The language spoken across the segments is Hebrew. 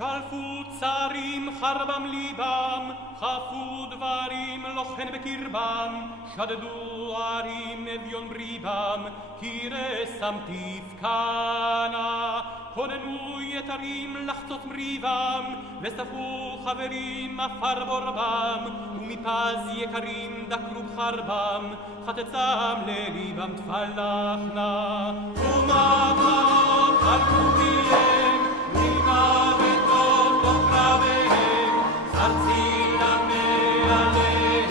שלפו צרים חרבם ליבם, חפו דברים לא חן בקרבם, שדדו ערים אביון בריבם, כי רסם תפקנה. כוננו יתרים לחצות מריבם, וספו חברים עפר בורבם, ומפז יקרים דקרו בחרבם, חצצם לליבם תפלחנה. ומבעות חלקו פיהם, ריבה וטוב תוך קרביהם, זרצינה מעליהם,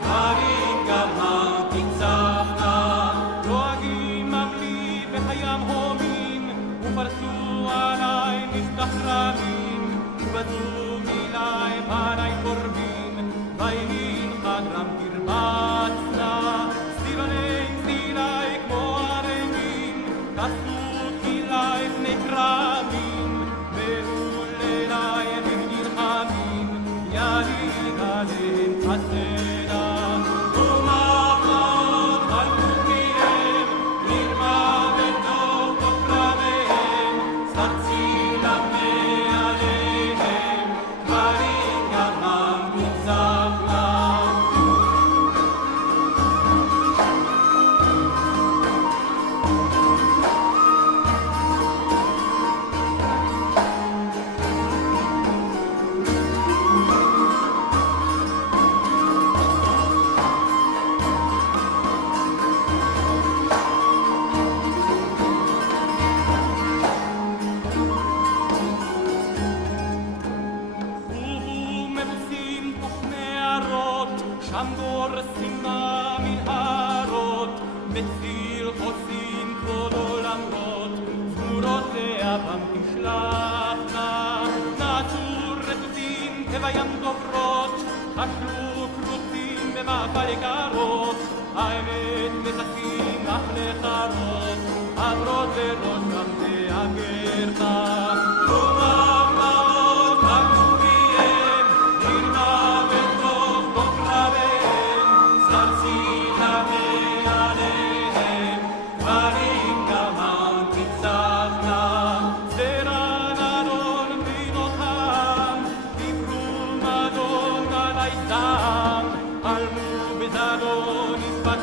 דברים גרמם תקצחנה. לועגים עמלי וחיים הומים, ופרצו עלי נפתח רמים, ובזו מילי פני קורבים, ויהין חדרם תרבצנה. סביבני סדילי כמו ערמים, כסו כילי בני כרמים, מעוללי ונלחמים, יליד עליהם חסדה. ומחנות חלקו פיהם, נרמה בתוך תוך קרביהם, זרצינה מעליהם, דברים גרמם תקצחנה. ומבוסים תוך מערות, שם גורסים במנהרות, בציר חוסים כל עולמות, זמורות לאבם תשלחנה. נעצו רטוטים כבים דוברות, חשלו כרוצים במעבר יקרות, האמת מתסים אך לחרות, עברות לראשם תאגרנה. ומבעות חלקו פיהם, נרמה בתוך תוך קרביהם, זרצינה מעליהם, דברים גרמם תקצחנה. זרע נדון בנותם, דיברו מדון עלי סתם, עלמו בזדון נשפט